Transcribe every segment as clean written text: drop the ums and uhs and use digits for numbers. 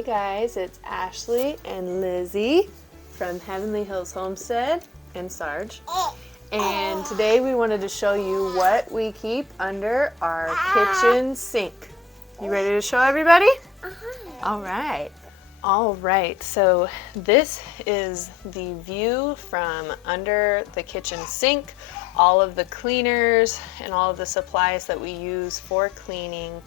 Hey guys, it's Ashley and Lizzie from Heavenly Hills Homestead and Sarge. And today we wanted to show you what we keep under our kitchen sink. You ready to show everybody? All right, so this is the view from under the kitchen sink. All of the cleaners and all of the supplies that we use for cleaning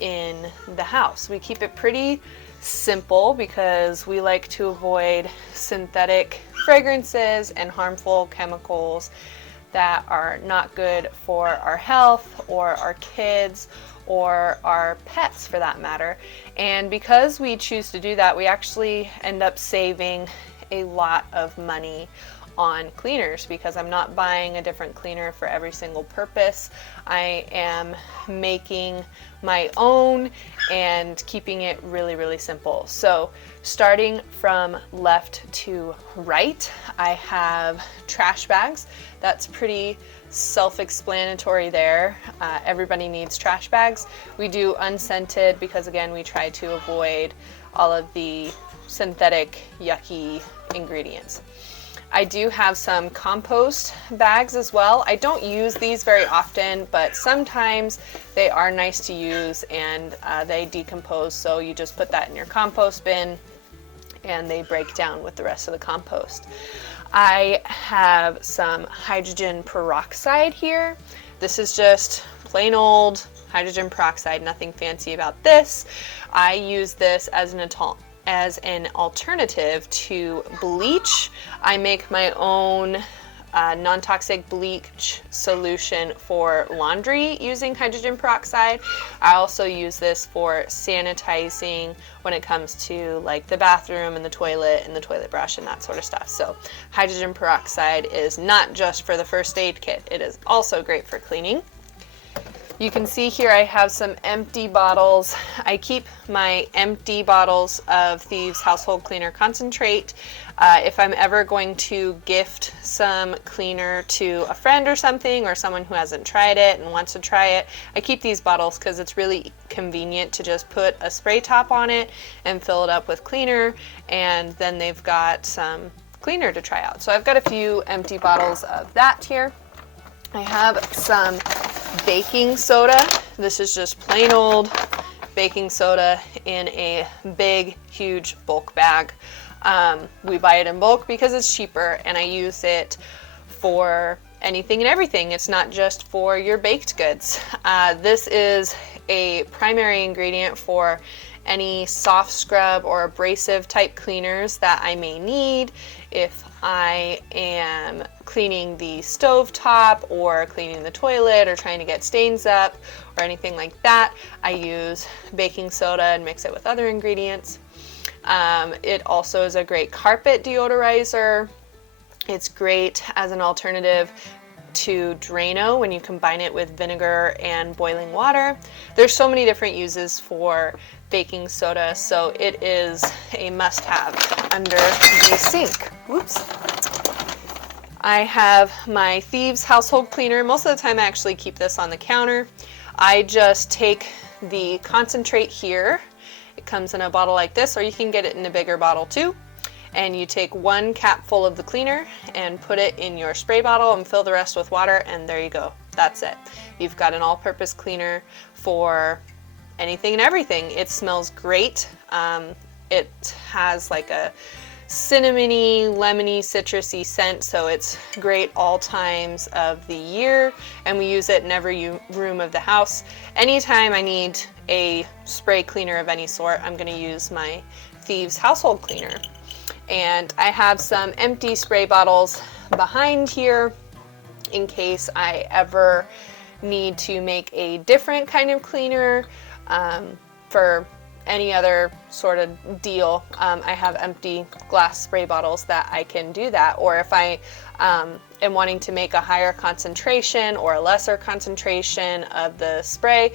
in the house. We keep it pretty simple because we like to avoid synthetic fragrances and harmful chemicals that are not good for our health or our kids or our pets for that matter. And because we choose to do that, we actually end up saving a lot of money on cleaners because I'm not buying a different cleaner for every single purpose. I am making my own and keeping it really, really simple. So starting from left to right, I have trash bags. That's pretty self-explanatory there. Everybody needs trash bags. We do unscented because again, we try to avoid all of the synthetic, yucky ingredients. I do have some compost bags as well. I don't use these very often, but sometimes they are nice to use and they decompose. So you just put that in your compost bin and they break down with the rest of the compost. I have some hydrogen peroxide here. This is just plain old hydrogen peroxide, nothing fancy about this. I use this as an alternative to bleach. I make my own non-toxic bleach solution for laundry using hydrogen peroxide. I also use this for sanitizing when it comes to like the bathroom and the toilet brush and that sort of stuff. So hydrogen peroxide is not just for the first aid kit, it is also great for cleaning. You can see here I have some empty bottles. I keep my empty bottles of Thieves Household Cleaner Concentrate. If I'm ever going to gift some cleaner to a friend or something, or someone who hasn't tried it and wants to try it, I keep these bottles because it's really convenient to just put a spray top on it and fill it up with cleaner, and then they've got some cleaner to try out. So I've got a few empty bottles of that here. I have some baking soda. This is just plain old baking soda in a big, huge bulk bag. We buy it in bulk because it's cheaper and I use it for anything and everything. It's not just for your baked goods. This is a primary ingredient for any soft scrub or abrasive type cleaners that I may need if I am cleaning the stovetop or cleaning the toilet or trying to get stains up or anything like that. I use baking soda and mix it with other ingredients. It also is a great carpet deodorizer. It's great as an alternative to Drano when you combine it with vinegar and boiling water. There's so many different uses for baking soda, so it is a must-have under the sink. Whoops. I have my Thieves household cleaner. Most of the time I actually keep this on the counter. I just take the concentrate here. It comes in a bottle like this, or you can get it in a bigger bottle too. And you take one cap full of the cleaner and put it in your spray bottle and fill the rest with water, and there you go. That's it. You've got an all-purpose cleaner for anything and everything. It smells great. It has like a cinnamony, lemony, citrusy scent, so it's great all times of the year, and we use it in every room of the house. Anytime I need a spray cleaner of any sort, I'm going to use my Thieves household cleaner. And I have some empty spray bottles behind here in case I ever need to make a different kind of cleaner for any other sort of deal. I have empty glass spray bottles that I can do that, or if I am wanting to make a higher concentration or a lesser concentration of the spray,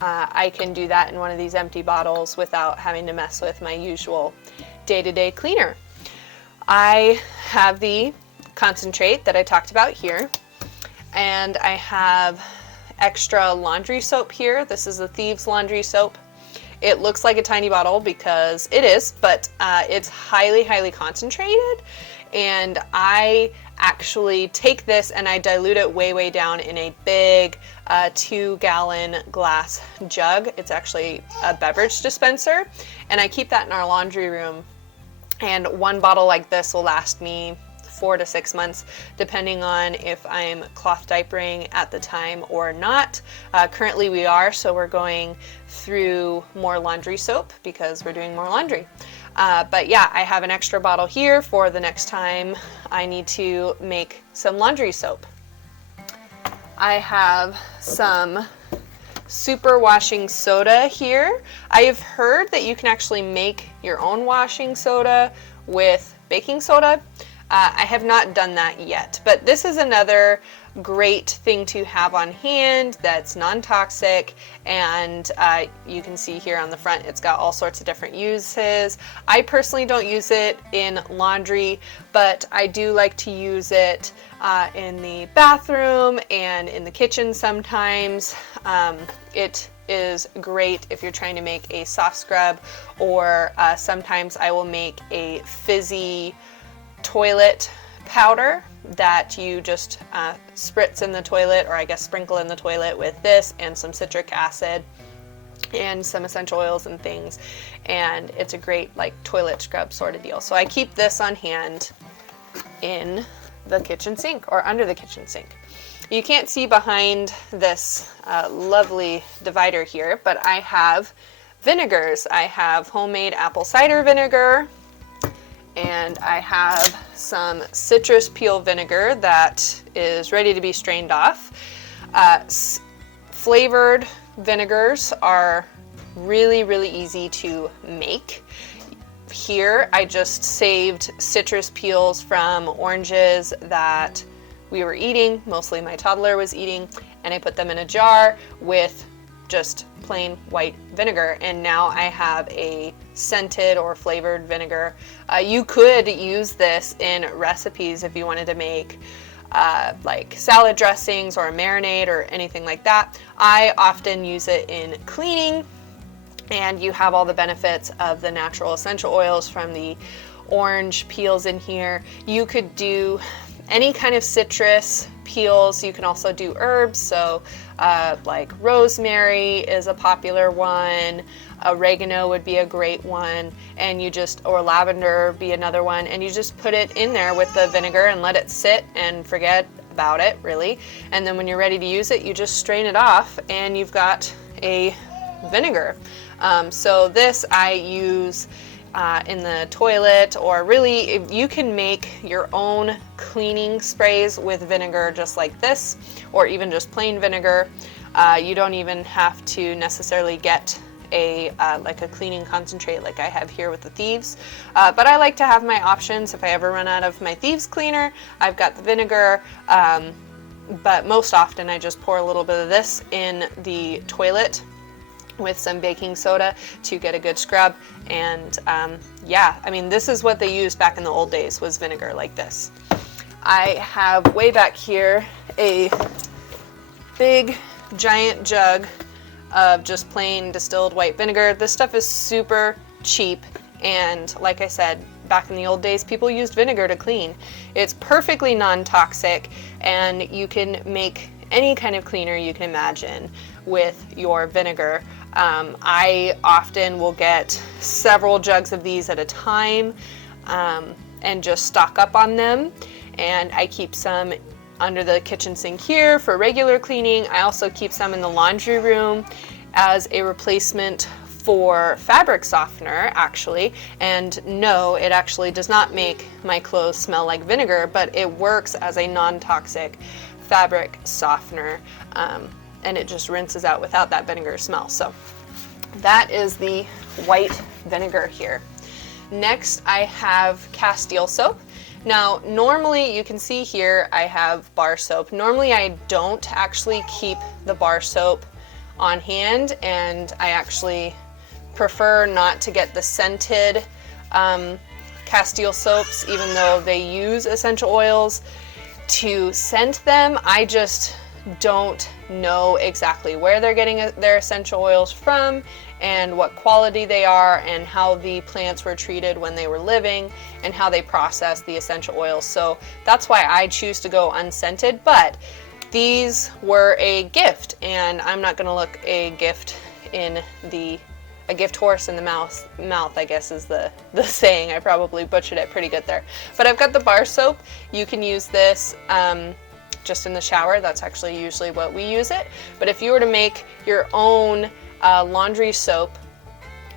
I can do that in one of these empty bottles without having to mess with my usual day-to-day cleaner. I have the concentrate that I talked about here, and I have extra laundry soap here. This is the Thieves laundry soap. It looks like a tiny bottle because it is, but it's highly, highly concentrated. And I actually take this and I dilute it way, way down in a big 2-gallon glass jug. It's actually a beverage dispenser, and I keep that in our laundry room. And one bottle like this will last me 4 to 6 months, depending on if I'm cloth diapering at the time or not. Currently we are, so we're going through more laundry soap because we're doing more laundry. But yeah, I have an extra bottle here for the next time I need to make some laundry soap. I have some super washing soda here. I have heard that you can actually make your own washing soda with baking soda. I have not done that yet, but this is another great thing to have on hand that's non-toxic, and you can see here on the front it's got all sorts of different uses. I personally don't use it in laundry, but I do like to use it in the bathroom and in the kitchen sometimes. It is great if you're trying to make a soft scrub, or sometimes I will make a fizzy toilet powder that you just spritz in the toilet, or I guess sprinkle in the toilet with this and some citric acid and some essential oils and things, and it's a great like toilet scrub sort of deal. So I keep this on hand in the kitchen sink or under the kitchen sink. You can't see behind this lovely divider here, but I have vinegars. I have homemade apple cider vinegar, and I have some citrus peel vinegar that is ready to be strained off. Flavored vinegars are really, really easy to make. Here I just saved citrus peels from oranges that we were eating, mostly my toddler was eating, and I put them in a jar with just plain white vinegar, and now I have a scented or flavored vinegar. You could use this in recipes if you wanted to make like salad dressings or a marinade or anything like that. I often use it in cleaning, and you have all the benefits of the natural essential oils from the orange peels in here. You could do any kind of citrus peels. You can also do herbs, so like rosemary is a popular one, oregano would be a great one, and you just, or lavender be another one, and you just put it in there with the vinegar and let it sit and forget about it, really. And then when you're ready to use it, you just strain it off and you've got a vinegar. So this I use in the toilet, or really you can make your own cleaning sprays with vinegar just like this, or even just plain vinegar. You don't even have to necessarily get a like a cleaning concentrate like I have here with the Thieves, but I like to have my options. If I ever run out of my Thieves cleaner, I've got the vinegar, but most often I just pour a little bit of this in the toilet with some baking soda to get a good scrub. And yeah, I mean, this is what they used back in the old days, was vinegar like this. I have way back here a big giant jug of just plain distilled white vinegar. This stuff is super cheap, and like I said, back in the old days, people used vinegar to clean. It's perfectly non-toxic, and you can make any kind of cleaner you can imagine with your vinegar. I often will get several jugs of these at a time and just stock up on them, and I keep some under the kitchen sink here for regular cleaning. I also keep some in the laundry room as a replacement for fabric softener, actually. And no, it actually does not make my clothes smell like vinegar, but it works as a non-toxic fabric softener, and it just rinses out without that vinegar smell. So that is the white vinegar here. Next, I have Castile Soap. Now, normally you can see here I have bar soap. Normally I don't actually keep the bar soap on hand, and I actually prefer not to get the scented Castile soaps, even though they use essential oils to scent them. I just don't know exactly where they're getting their essential oils from and what quality they are and how the plants were treated when they were living and how they process the essential oils. So that's why I choose to go unscented, but these were a gift, and I'm not gonna look a gift horse in the mouth, I guess is the saying. I probably butchered it pretty good there. But I've got the bar soap. You can use this just in the shower. That's actually usually what we use it. But if you were to make your own laundry soap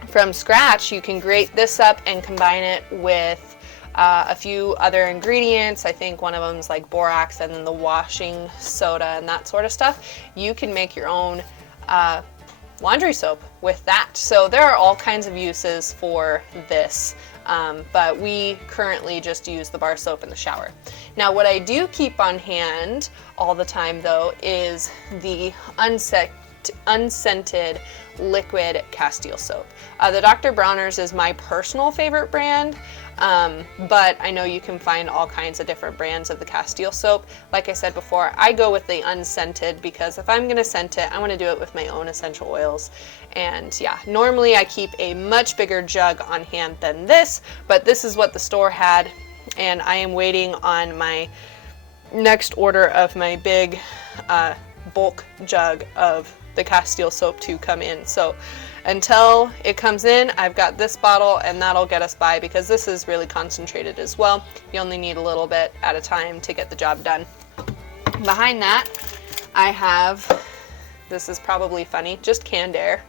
from scratch, you can grate this up and combine it with a few other ingredients. I think one of them is like borax and then the washing soda and that sort of stuff. You can make your own laundry soap with that. So there are all kinds of uses for this, but we currently just use the bar soap in the shower. Now what I do keep on hand all the time though is the unscented liquid Castile soap. The Dr. Bronner's is my personal favorite brand, but I know you can find all kinds of different brands of the Castile soap. Like I said before, I go with the unscented because if I'm gonna scent it, I wanna do it with my own essential oils. And yeah, normally I keep a much bigger jug on hand than this, but this is what the store had, and I am waiting on my next order of my big bulk jug of the Castile soap to come in. So until it comes in, I've got this bottle, and that'll get us by because this is really concentrated as well. You only need a little bit at a time to get the job done. Behind that, I have, this is probably funny, just canned air.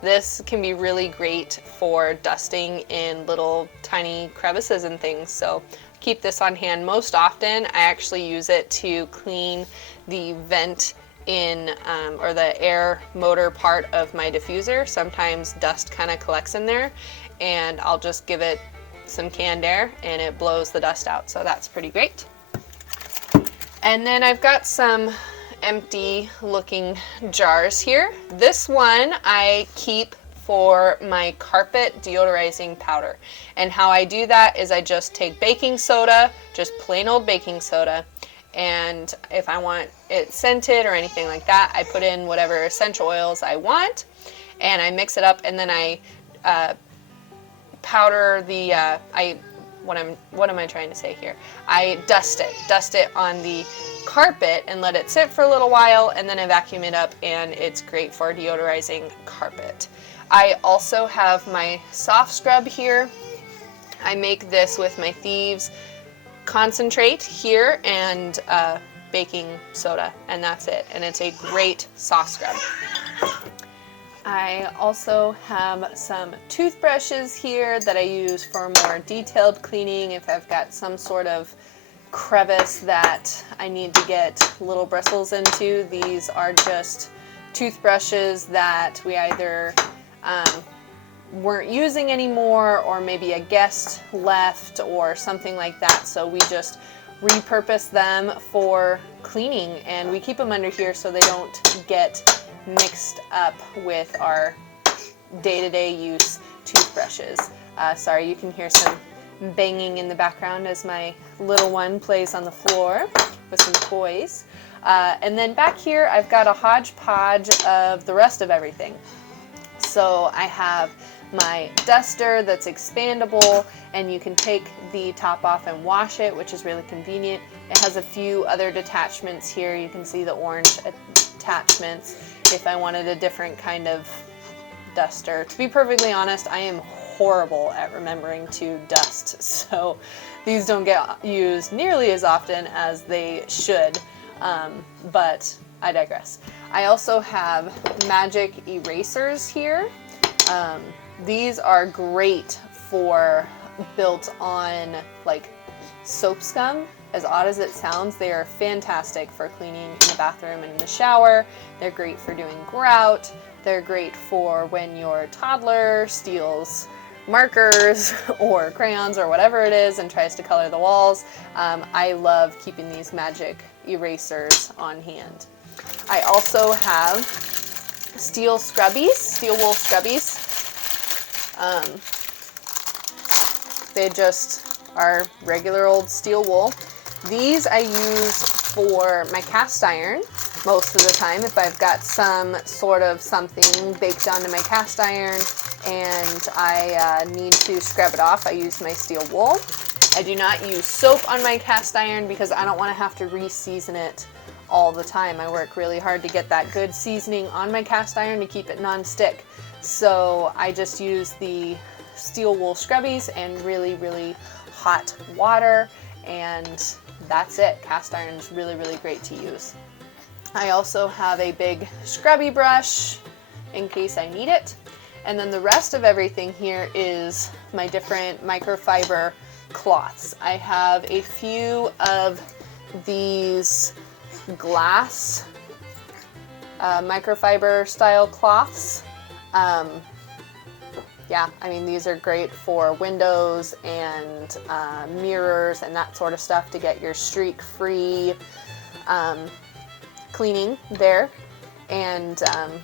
This can be really great for dusting in little tiny crevices and things. So keep this on hand most often. I actually use it to clean the vent in or the air motor part of my diffuser. Sometimes dust kind of collects in there, and I'll just give it some canned air and it blows the dust out. So that's pretty great. And then I've got some empty looking jars here. This one I keep for my carpet deodorizing powder. And how I do that is I just take baking soda, just plain old baking soda, and if I want it scented or anything like that, I put in whatever essential oils I want and I mix it up, and then I powder the what am I trying to say here? I dust it on the carpet and let it sit for a little while, and then I vacuum it up, and it's great for deodorizing carpet. I also have my soft scrub here. I make this with my Thieves concentrate here and baking soda, and that's it, and it's a great soft scrub. I also have some toothbrushes here that I use for more detailed cleaning if I've got some sort of crevice that I need to get little bristles into. These are just toothbrushes that we either weren't using anymore, or maybe a guest left or something like that, so we just repurpose them for cleaning, and we keep them under here so they don't get mixed up with our day-to-day use toothbrushes. Sorry, you can hear some banging in the background as my little one plays on the floor with some toys. And then back here I've got a hodgepodge of the rest of everything. So I have my duster that's expandable, and you can take the top off and wash it, which is really convenient. It has a few other detachments here. You can see the orange attachments if I wanted a different kind of duster. To be perfectly honest, I am horrible at remembering to dust, so these don't get used nearly as often as they should, but I digress. I also have magic erasers here. These are great for built-on like soap scum. As odd as it sounds, they are fantastic for cleaning in the bathroom and in the shower. They're great for doing grout. They're great for when your toddler steals markers or crayons or whatever it is and tries to color the walls. I love keeping these magic erasers on hand. I also have steel wool scrubbies. They just are regular old steel wool. These I use for my cast iron. most of the time. If I've got some sort of something baked onto my cast iron and I need to scrub it off, I use my steel wool. I do not use soap on my cast iron because I don't want to have to re-season it all the time. I work really hard to get that good seasoning on my cast iron to keep it non-stick. So I just use the steel wool scrubbies and really, really hot water, and that's it. Cast iron is really, really great to use. I also have a big scrubby brush in case I need it. And then the rest of everything here is my different microfiber cloths. I have a few of these glass microfiber style cloths. Yeah, I mean, these are great for windows and mirrors and that sort of stuff to get your streak-free cleaning there. And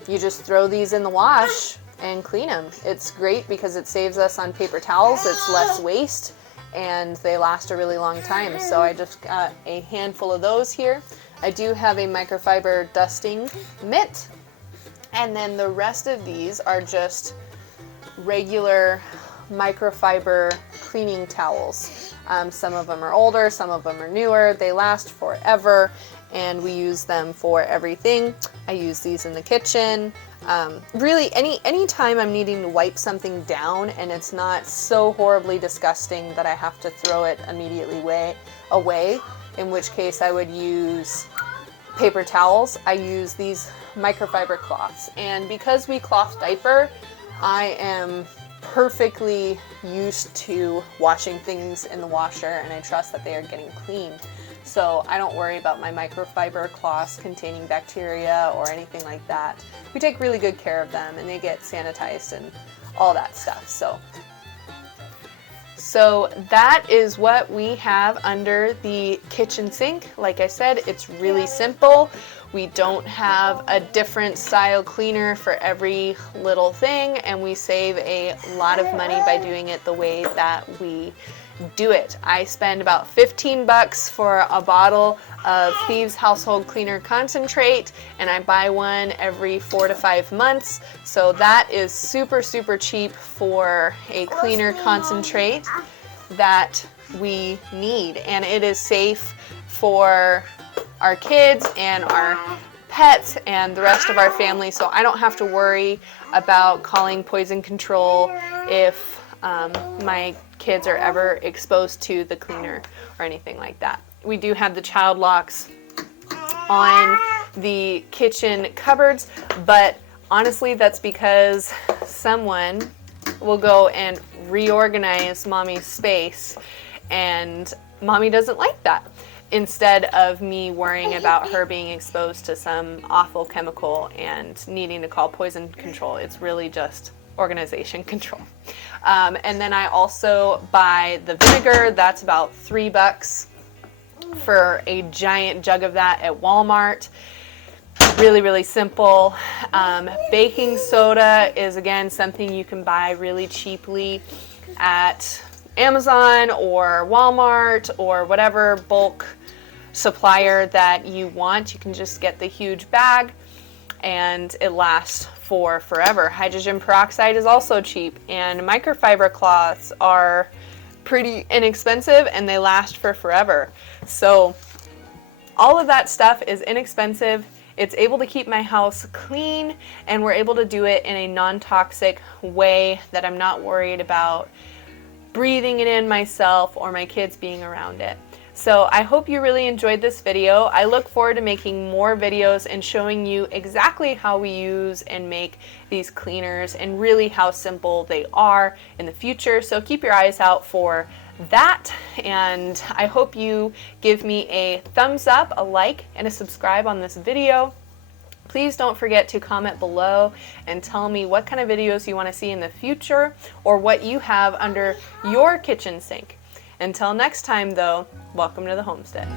you just throw these in the wash and clean them. It's great because it saves us on paper towels. It's less waste and they last a really long time. So I just got a handful of those here. I do have a microfiber dusting mitt, and then the rest of these are just regular microfiber cleaning towels. Some of them are older, some of them are newer. They last forever and we use them for everything. I use these in the kitchen. Really, any time I'm needing to wipe something down and it's not so horribly disgusting that I have to throw it immediately away, in which case I would use paper towels. I use these microfiber cloths. And because we cloth diaper, I am perfectly used to washing things in the washer, and I trust that they are getting clean. So I don't worry about my microfiber cloths containing bacteria or anything like that. We take really good care of them and they get sanitized and all that stuff. So that is what we have under the kitchen sink. Like I said, it's really simple. We don't have a different style cleaner for every little thing, and we save a lot of money by doing it the way that we do it. I spend about 15 bucks for a bottle of Thieves Household Cleaner Concentrate, and I buy one every 4 to 5 months. So that is super, super cheap for a cleaner concentrate that we need. And it is safe for our kids and our pets and the rest of our family. So I don't have to worry about calling poison control if my kids are ever exposed to the cleaner or anything like that. We do have the child locks on the kitchen cupboards, but honestly that's because someone will go and reorganize mommy's space, and mommy doesn't like that. Instead of me worrying about her being exposed to some awful chemical and needing to call poison control, it's really just organization control. And then I also buy the vinegar. That's about $3 for a giant jug of that at Walmart. Really, really simple. Baking soda is, again, something you can buy really cheaply at Amazon or Walmart or whatever bulk supplier that you want. You can just get the huge bag and it lasts for forever. Hydrogen peroxide is also cheap, and microfiber cloths are pretty inexpensive and they last for forever. So all of that stuff is inexpensive. It's able to keep my house clean, and we're able to do it in a non-toxic way that I'm not worried about breathing it in myself or my kids being around it. So I hope you really enjoyed this video. I look forward to making more videos and showing you exactly how we use and make these cleaners and really how simple they are in the future. So keep your eyes out for that, and I hope you give me a thumbs up, a like, and a subscribe on this video. Please don't forget to comment below and tell me what kind of videos you want to see in the future or what you have under your kitchen sink. Until next time though, welcome to the homestead.